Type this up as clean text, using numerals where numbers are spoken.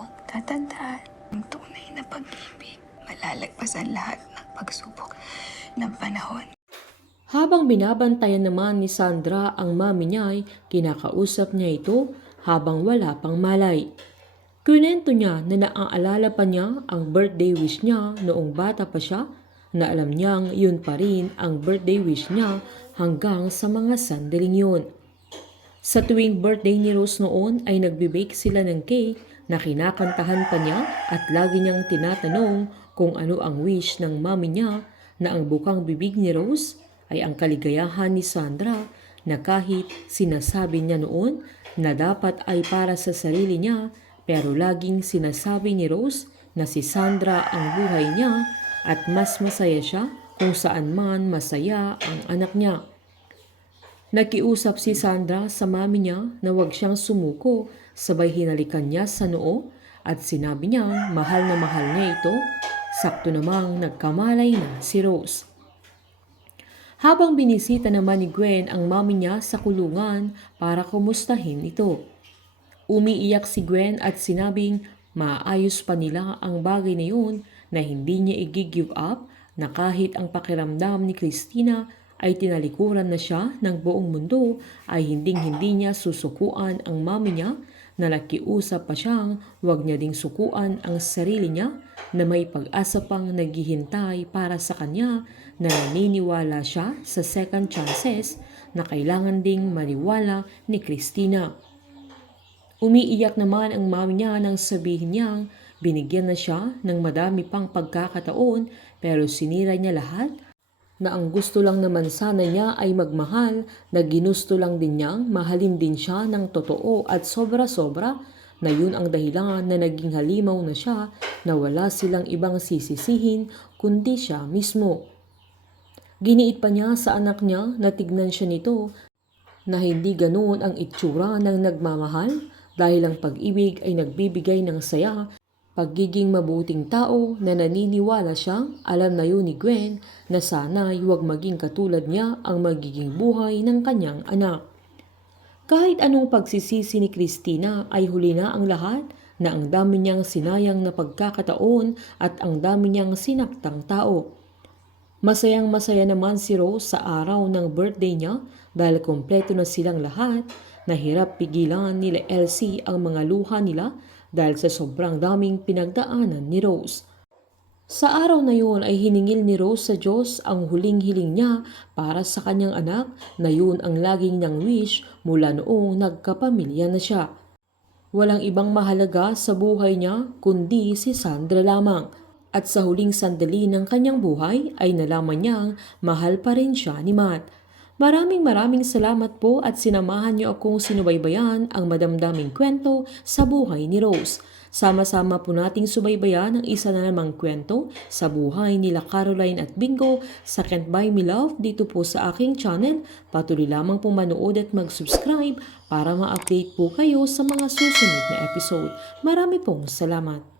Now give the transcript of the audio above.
mong tatandaan ang tunay na pag-ibig, malalagpasan lahat ng pagsubok ng panahon. Habang binabantayan naman ni Sandra ang mami niya ay kinakausap niya ito habang wala pang malay. Kwento niya na naaalala pa niya ang birthday wish niya noong bata pa siya, na alam niyang yun pa rin ang birthday wish niya hanggang sa mga sandaling yun. Sa tuwing birthday ni Rose noon ay nagbe-bake sila ng cake na kinakantahan pa niya at lagi niyang tinatanong kung ano ang wish ng mami niya, na ang bukang bibig ni Rose ay ang kaligayahan ni Sandra, na kahit sinasabi niya noon na dapat ay para sa sarili niya, pero laging sinasabi ni Rose na si Sandra ang buhay niya at mas masaya siya kung saan man masaya ang anak niya. Nakiusap si Sandra sa mami niya na huwag siyang sumuko, sabay hinalikan niya sa noo at sinabi niya mahal na mahal niya ito. Sakto namang nagkamalay na si Rose. Habang binisita naman ni Gwen ang mami niya sa kulungan para kumustahin ito. Umiiyak si Gwen at sinabing maayos pa nila ang bagay na yun, na hindi niya i-give up, na kahit ang pakiramdam ni Christina ay tinalikuran na siya ng buong mundo, ay hindi niya susukuan ang mami niya, na nakiusap pa siyang huwag niya ding sukuan ang sarili niya, na may pag-asa pang naghihintay para sa kanya, na naniniwala siya sa second chances, na kailangan ding maniwala ni Christina. Umiiyak naman ang mami niya nang sabihin niyang binigyan na siya ng madami pang pagkakataon, pero sinira niya lahat, na ang gusto lang naman sana niya ay magmahal, na ginusto lang din niyang mahalin din siya ng totoo at sobra-sobra, na yun ang dahilan na naging halimaw na siya, na wala silang ibang sisisihin kundi siya mismo. Giniit pa niya sa anak niya na tignan siya nito, na hindi ganoon ang itsura ng nagmamahal, dahil ang pag-ibig ay nagbibigay ng saya, pagiging mabuting tao, na naniniwala siyang alam na yun ni Gwen, na sana'y huwag maging katulad niya ang magiging buhay ng kanyang anak. Kahit anong pagsisisi ni Christina ay huli na ang lahat, na ang dami niyang sinayang na pagkakataon at ang dami niyang sinaktang tao. Masayang masaya naman si Rose sa araw ng birthday niya dahil kompleto na silang lahat. Nahirap pigilan nila Elsie ang mga luha nila dahil sa sobrang daming pinagdaanan ni Rose. Sa araw na yun ay hiningil ni Rose sa Diyos ang huling hiling niya para sa kanyang anak, na yun ang laging niyang wish mula noong nagkapamilya na siya. Walang ibang mahalaga sa buhay niya kundi si Sandra lamang. At sa huling sandali ng kanyang buhay ay nalaman niyang mahal pa rin siya ni Matt. Maraming salamat po at sinamahan niyo akong sinubaybayan ang madamdaming kwento sa buhay ni Rose. Sama-sama po nating subaybayan ang isa na namang kwento sa buhay nila Caroline at Bingo sa Can't Buy Me Love dito po sa aking channel. Patuloy lamang po manood at mag-subscribe para ma-update po kayo sa mga susunod na episode. Marami pong salamat.